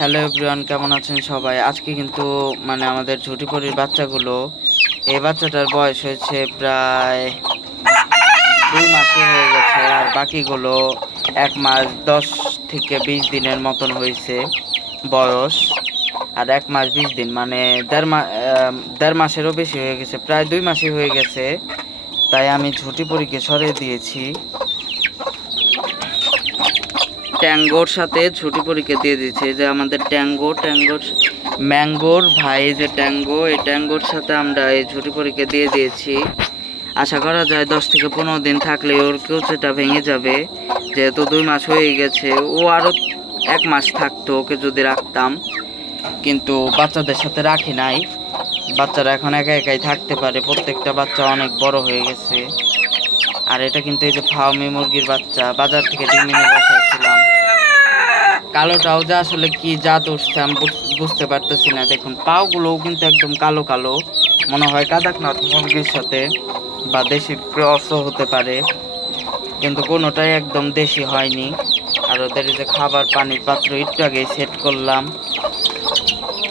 Hello everyone, কেমন আছেন সবাই? আজকে কিন্তু মানে আমাদের ঝুটিপড়ির বাচ্চাগুলো, এই বাচ্চাটার বয়স হয়েছে প্রায় দুই মাসই হয়ে গেছে, আর বাকিগুলো এক মাস দশ থেকে বিশ দিনের মতন হয়েছে বয়স, আর এক মাস বিশ দিন মানে দেড় মাস দেড় মাসেরও বেশি হয়ে গেছে, প্রায় দুই মাসই হয়ে গেছে, তাই আমি ঝুটিপড়িকে সরিয়ে দিয়েছি। ট্যাঙ্গোর সাথে ছুটি পরীক্ষা দিয়ে দিচ্ছে যে আমাদের ট্যাঙ্গো, ট্যাঙ্গোর ম্যাঙ্গোর ভাই যে ট্যাঙ্গো, এই ট্যাঙ্গোর সাথে আমরা এই ছুটি পরীক্ষা দিয়ে দিয়েছি। আশা করা যায় দশ থেকে পনেরো দিন থাকলে ওর কেউ সেটা ভেঙে যাবে। যেহেতু দুই মাস হয়ে গেছে, ও আরও এক মাস থাকতো ওকে যদি রাখতাম। কিন্তু বাচ্চাদের সাথে রাখি নাই। বাচ্চারা এখন একা একাই থাকতে পারে। প্রত্যেকটা বাচ্চা অনেক বড় হয়ে গেছে। আর এটা কিন্তু এই যে ফার্মি মুরগির বাচ্চা, বাজার থেকে ডিম এনে বসাইছিলাম কালোটাও যে আসলে কি জাত উঠছে আমি বুঝ- বুঝতে পারতেছি না। দেখুন পাগুলোও কিন্তু একদম কালো কালো। মনে হয় কাদাকনাথ মুরগির সাথে বা দেশি ক্রসও হতে পারে। কিন্তু কোনোটাই একদম দেশি হয়নি। আর ওদের যে খাবার পানির পাত্র একটু আগে সেট করলাম।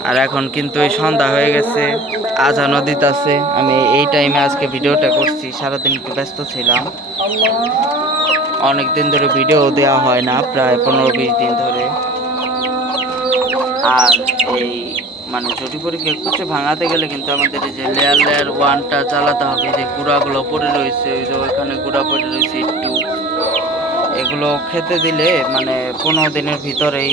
আর এখন কিন্তু এই সন্ধ্যা হয়ে গেছে আজা নদীতে আছে আমি এই টাইমে আজকে ভিডিওটা করছি, সারাদিন একটু ব্যস্ত ছিলাম। অনেক দিন ধরে ভিডিও দেওয়া হয় না, প্রায় পনেরো বিশ দিন ধরে। আর এই মানে ছুটি পরীক্ষা কুচে ভাঙাতে গেলে কিন্তু আমাদের যে লেয়ার লেয়ার ওয়ানটা চালাতে হবে, যে গুঁড়াগুলো পড়ে রয়েছে, ওই যে ওইখানে গুঁড়া পড়ে রয়েছে একটু। এগুলো খেতে দিলে মানে পনেরো দিনের ভিতরেই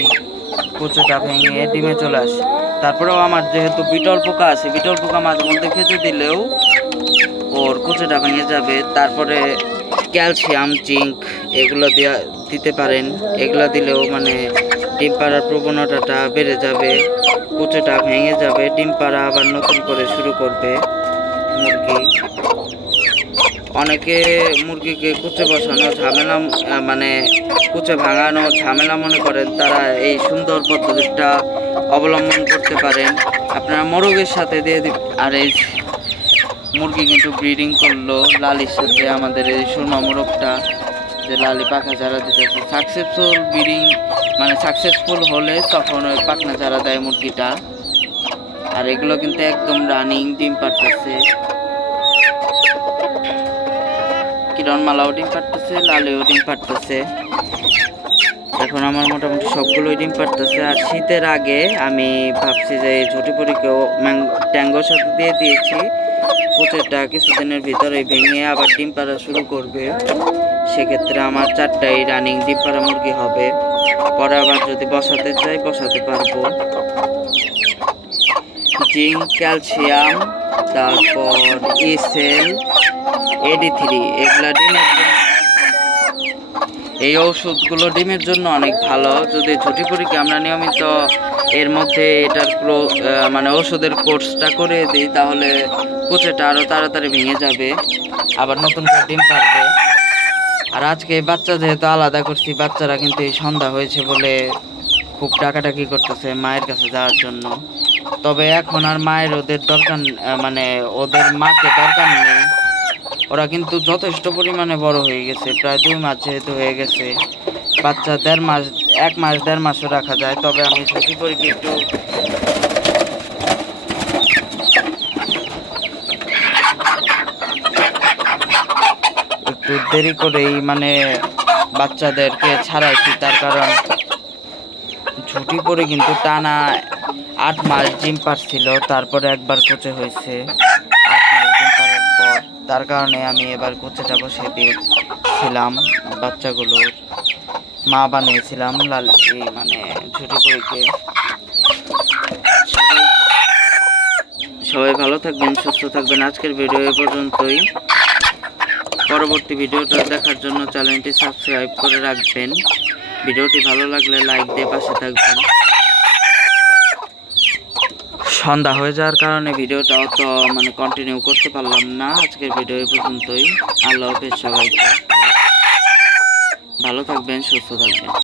কুচোটা ভেঙে ডিমে চলে আসে। তারপরেও আমার যেহেতু বিটল পোকা আছে, বিটল পোকা মাঝে মধ্যে খেতে দিলেও ওর কুচোটা ভেঙে যাবে। তারপরে ক্যালসিয়াম জিঙ্ক এগুলো দেওয়া দিতে পারেন। এগুলো দিলেও মানে ডিম পাড়ার প্রবণতাটা বেড়ে যাবে কুচোটা ভেঙে যাবে, ডিম পাড়া আবার নতুন করে শুরু করবে মুরগি। অনেকে মুরগিকে কুচে বসানো ঝামেলা মানে কুচে ভাঙানো ঝামেলা মনে করেন, তারা এই সুন্দর পদ্ধতিটা অবলম্বন করতে পারেন। আপনারা মোরগের সাথে দিয়ে আর এই মুরগি কিন্তু ব্রিডিং করল। লালির সাথে আমাদের এই সুরমা মোরগটা যে লালি পাখা চারা দিতেছে। সাকসেসফুল ব্রিডিং মানে সাকসেসফুল হলে তখন ওই পাখনা চারা দেয় মুরগিটা। আর এগুলো কিন্তু একদম রানিং ডিম পারতেছে কিরণমালাও ডিম পারতেছে লালিও ডিম পারতেছে এখন আমার মোটামুটি সবগুলোই ডিম পারতেছে আর শীতের আগে আমি ভাবছি যে এই ঝুটি পরীকেও ট্যাঙ্গোর সাথে দিয়ে দিয়েছি। কুচেরটা কিছুদিনের ভিতরে ভেঙে আবার ডিম পাড়া শুরু করবে। সেক্ষেত্রে আমার চারটাই রানিং ডিম পাড়া মুরগি হবে। পরে আবার যদি বসাতে চাই, বসাতে পারব। জিঙ্ক, ক্যালসিয়াম, তারপর ইসেল, এডি থ্রি, এগুলা জন্য এই ওষুধগুলো ডিমের জন্য অনেক ভালো। যদি ঝুটি পরীক্ষা আমরা নিয়মিত এর মধ্যে এটার মানে ওষুধের কোর্সটা করে দিই, তাহলে কুচেটা আরও তাড়াতাড়ি ভেঙে যাবে। আবার নতুন করে ডিম পারবে আর আজকে বাচ্চা যেহেতু আলাদা করছি, বাচ্চারা কিন্তু এই সন্ধ্যা হয়েছে বলে খুব টাকাটাকি করতেছে মায়ের কাছে যাওয়ার জন্য। তবে এখন আর মায়ের ওদের দরকার মানে ওদের মাকে দরকার নেই। ওরা কিন্তু যথেষ্ট পরিমাণে বড় হয়ে গেছে, প্রায় দুই মাস যেহেতু হয়ে গেছে, বাচ্চা দেড় মাস, এক মাস, দেড় মাসও রাখা যায়, তবে আমি করি কি একটু একটু দেরি করেই মানে বাচ্চাদেরকে ছাড়াইছি, তার কারণ ছুটি পরে কিন্তু টানা আট মাস ডিম পারছিল, তারপরে একবার কোচে হয়েছে আট মাস ডিম পারার পর তার কারণে আমি এবার কোচেটা বসে দিয়েছিলাম বাচ্চাগুলোর মা বানিয়েছিলাম লাল মানে ছুটি সবাই সবাই ভালো থাকবেন, সুস্থ থাকবেন। আজকের ভিডিও এ পর্যন্তই। পরবর্তী ভিডিওটা দেখার জন্য চ্যানেলটি সাবস্ক্রাইব করে রাখবেন। ভিডিওটি ভালো লাগলে লাইক দিয়ে পাশে থাকবেন। সন্ধ্যা হয়ে যাওয়ার কারণে ভিডিওটা অত মানে কন্টিনিউ করতে পারলাম না। আজকের ভিডিও এই পর্যন্তই। আল্লাহ হাফেজ সবাইকে। ভালো থাকবেন, সুস্থ থাকবেন।